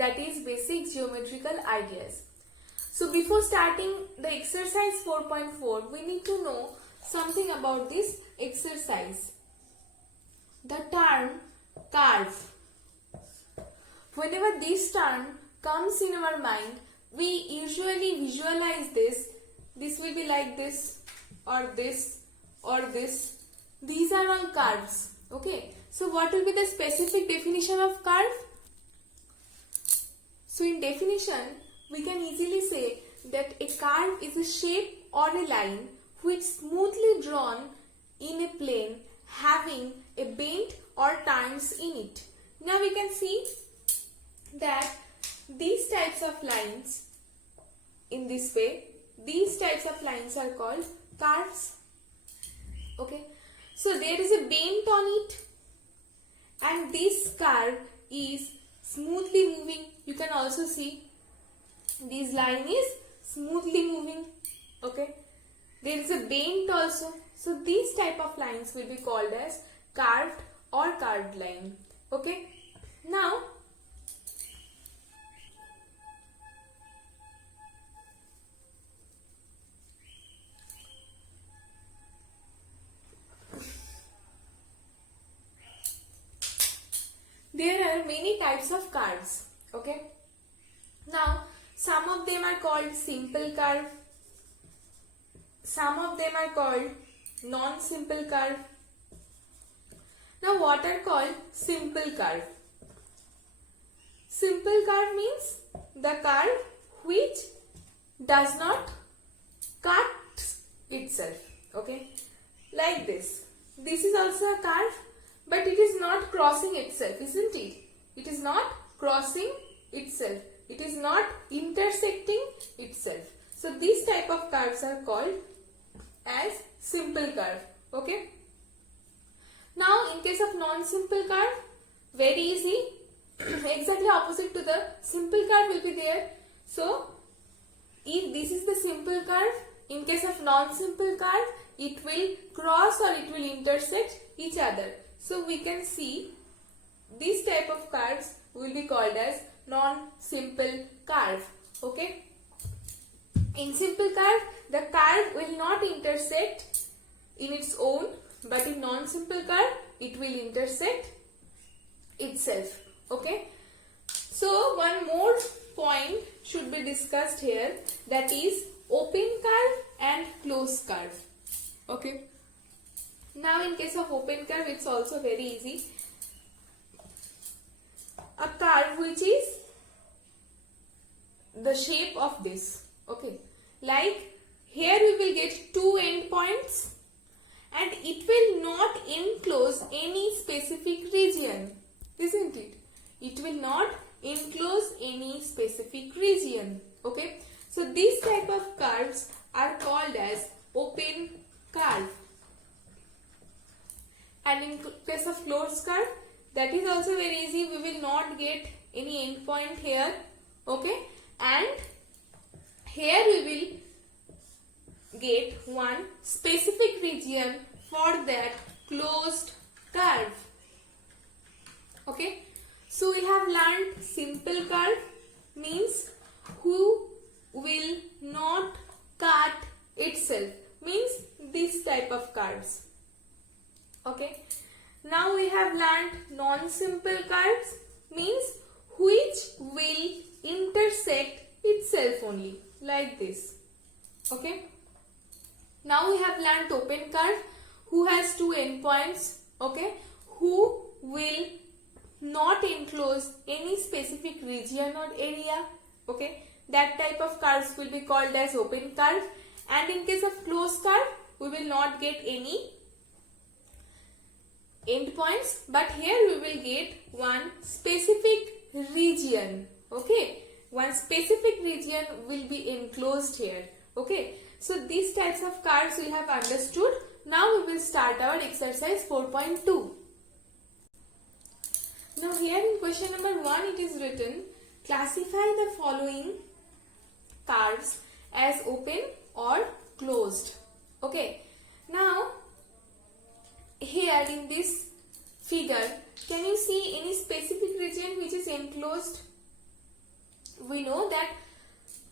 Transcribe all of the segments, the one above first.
that is basic geometrical ideas. So before starting the exercise 4.4, we need to know something about this exercise. The term curve. Whenever this term comes in our mind, we usually visualize this. This will be like this or this or this. These are all curves. Okay. So what will be the specific definition of curve? So in definition, we can easily say that a curve is a shape or a line which smoothly drawn in a plane having a bend or turns in it. Now we can see that these types of lines in this way, these types of lines are called curves. Okay. So there is a bend on it and this curve is smoothly moving. You can also see this line is smoothly moving. Okay. There is a bend also. So these type of lines will be called as curved or curved line. Okay. Now there are many types of curves. Okay. Now some of them are called simple curve. Some of them are called non-simple curve. Now what are called simple curve? Simple curve means the curve which does not cut itself. Okay. Like this. This is also a curve, but it is not crossing itself, isn't it? It is not crossing itself. It is not intersecting itself. So these type of curves are called as simple curve. Okay. Now in case of non-simple curve, very easy. Exactly opposite to the simple curve will be there. So if this is the simple curve, in case of non-simple curve, it will cross or it will intersect each other. So we can see this type of curves will be called as non-simple curve. Okay. In simple curve, the curve will not intersect in its own, but in non-simple curve, it will intersect itself. Okay. So one more point should be discussed here, that is open curve and closed curve. Okay. Now in case of open curve, it's also very easy. A curve which is the shape of this. Okay. Like here we will get two endpoints and it will not enclose any specific region, isn't it? It will not enclose any specific region. Okay. So these type of curves are called as open curve. And in case of closed curve, that is also very easy. We will not get any endpoint here. Okay. And here we will get one specific region for that closed curve. Okay. So we have learned simple curve means who will not cut itself, means this type of curves. Okay. Now we have learned non-simple curves means which will intersect itself only, like this. Okay. Now we have learned open curve who has two endpoints. Okay. Who will not enclose any specific region or area. Okay. That type of curves will be called as open curve. And in case of closed curve, we will not get any endpoints, but here we will get one specific region. Okay. One specific region will be enclosed here. Okay. So these types of curves we have understood. Now we will start our exercise 4.2. Now here in question number 1 it is written, classify the following curves as open or closed. Okay. Now here in this figure, can you see any specific region which is enclosed? we know that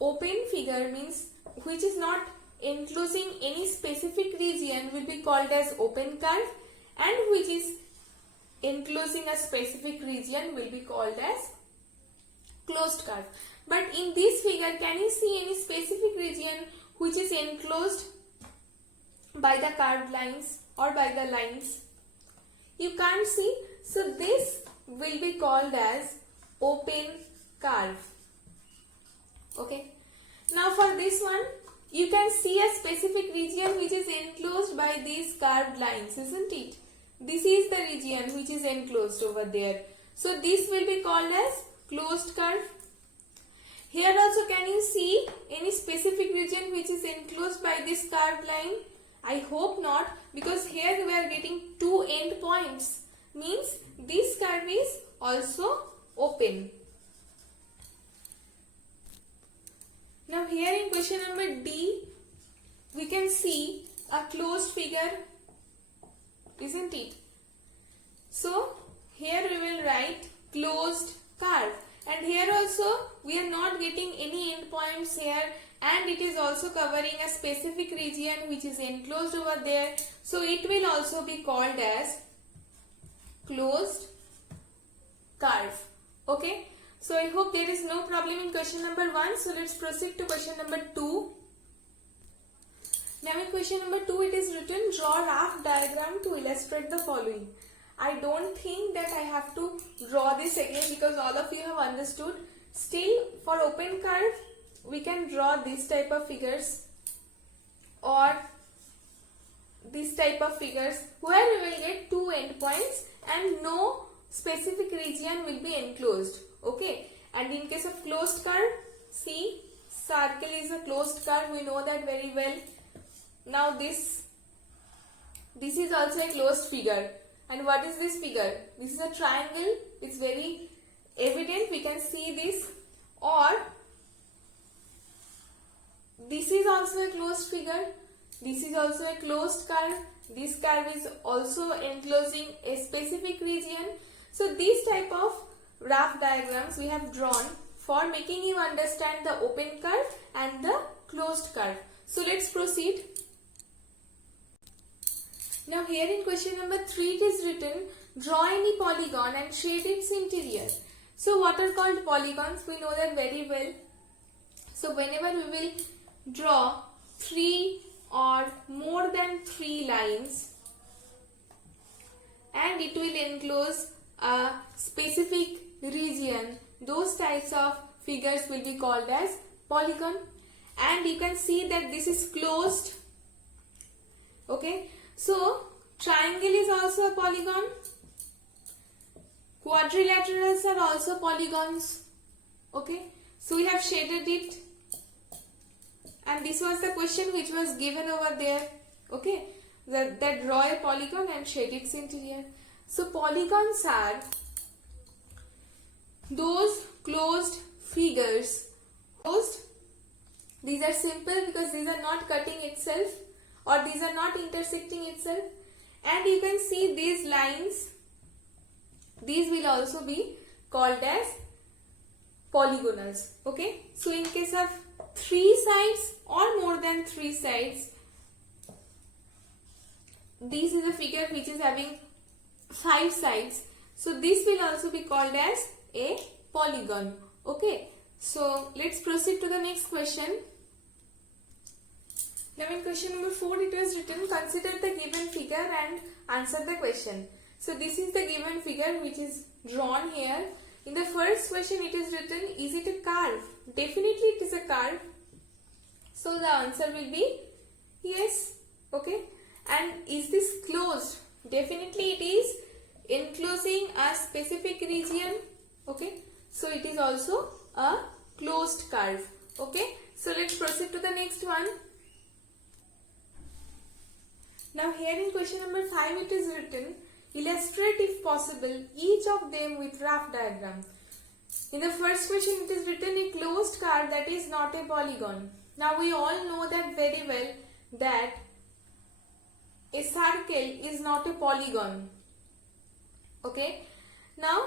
open figure means which is not enclosing any specific region will be called as open curve, and which is enclosing a specific region will be called as closed curve. But in this figure, can you see any specific region which is enclosed by the curved lines or by the lines? You can't see. So this will be called as open curve. Okay. Now for this one, you can see a specific region which is enclosed by these curved lines, isn't it? This is the region which is enclosed over there. So this will be called as closed curve. Here also, can you see any specific region which is enclosed by this curved line? I hope not, because here we are getting two end points. Means this curve is also open. Now here in question number D, we can see a closed figure, isn't it? So here we will write closed curve, and here also we are not getting any endpoints here, and it is also covering a specific region which is enclosed over there. So it will also be called as closed curve. Okay. So I hope there is no problem in question number 1. So let's proceed to question number 2. Now in question number 2 it is written, draw rough diagram to illustrate the following. I don't think that I have to draw this again because all of you have understood. Still, for open curve we can draw this type of figures or this type of figures where we will get two endpoints and no specific region will be enclosed. Okay, and in case of closed curve, see, circle is a closed curve, we know that very well. Now this is also a closed figure. And what is this figure? This is a triangle. It's very evident, we can see this. Or this is also a closed figure. This is also a closed curve. This curve is also enclosing a specific region. So these type of rough diagrams we have drawn for making you understand the open curve and the closed curve. So let's proceed. Now here in question number 3 it is written, draw any polygon and shade its interior. So what are called polygons? We know that very well. So whenever we will draw 3 or more than 3 lines and it will enclose a specific region, those types of figures will be called as polygon. And you can see that this is closed. Okay, so triangle is also a polygon. Quadrilaterals are also polygons. Okay, so we have shaded it, and this was the question which was given over there. Okay, that draw a polygon and shade its interior. So polygons are those closed figures. Closed, these are simple because these are not cutting itself or these are not intersecting itself, and you can see these lines, these will also be called as polygonals. Okay, so in case of 3 sides or more than 3 sides, this is a figure which is having 5 sides, so this will also be called as a polygon. Okay, so let's proceed to the next question. Now in question number 4 it was written, consider the given figure and answer the question. So this is the given figure which is drawn here. In the first question it is written, is it a curve? Definitely it is a curve. So the answer will be yes. Okay, and is this closed? Definitely it is enclosing a specific region. Okay, so it is also a closed curve. Okay, so let's proceed to the next one. Now here in question number 5 it is written, illustrate if possible each of them with rough diagram. In the first question it is written a closed curve that is not a polygon. Now we all know that very well that a circle is not a polygon. Okay, now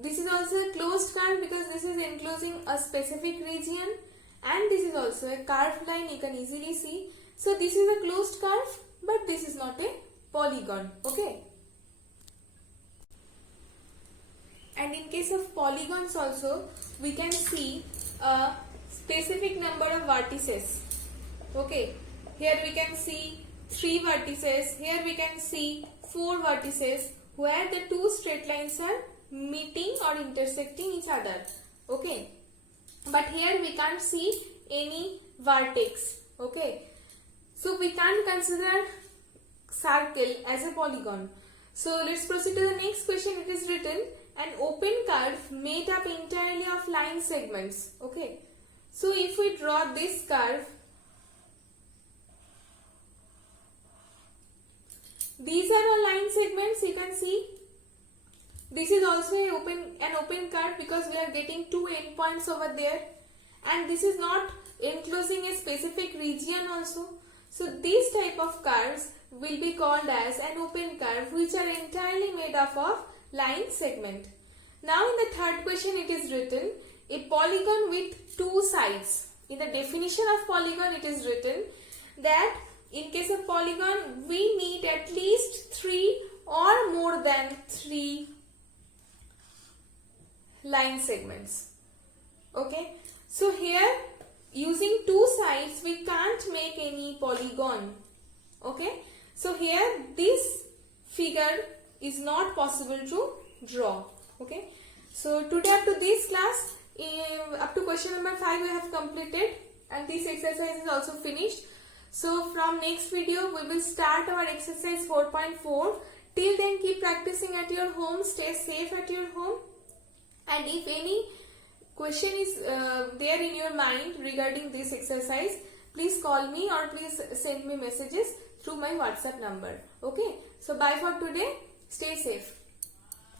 this is also a closed curve because this is enclosing a specific region, and this is also a curved line, you can easily see. So this is a closed curve, but this is not a polygon. Okay. And in case of polygons also, we can see a specific number of vertices. Okay, here we can see 3 vertices, here we can see 4 vertices, where the two straight lines are meeting or intersecting each other. Okay, but here we can't see any vertex. Okay, so we can't consider circle as a polygon. So let's proceed to the next question. It is written, an open curve made up entirely of line segments. Okay, so if we draw this curve, these are all line segments, you can see. This is also an open curve because we are getting 2 endpoints over there, and this is not enclosing a specific region also. So these type of curves will be called as an open curve, which are entirely made up of line segment. Now in the third question it is written, a polygon with 2 sides. In the definition of polygon it is written that in case of polygon we need at least 3 or more than 3 line segments. Okay, so here using 2 sides we can't make any polygon. Okay, so here this figure is not possible to draw. Okay, so today up to this class, up to question number 5 we have completed, and this exercise is also finished. So from next video we will start our exercise 4.4. Till then keep practicing at your home, stay safe at your home, and if any question is there in your mind regarding this exercise, please call me or please send me messages through my WhatsApp number. Okay, so bye for today, stay safe.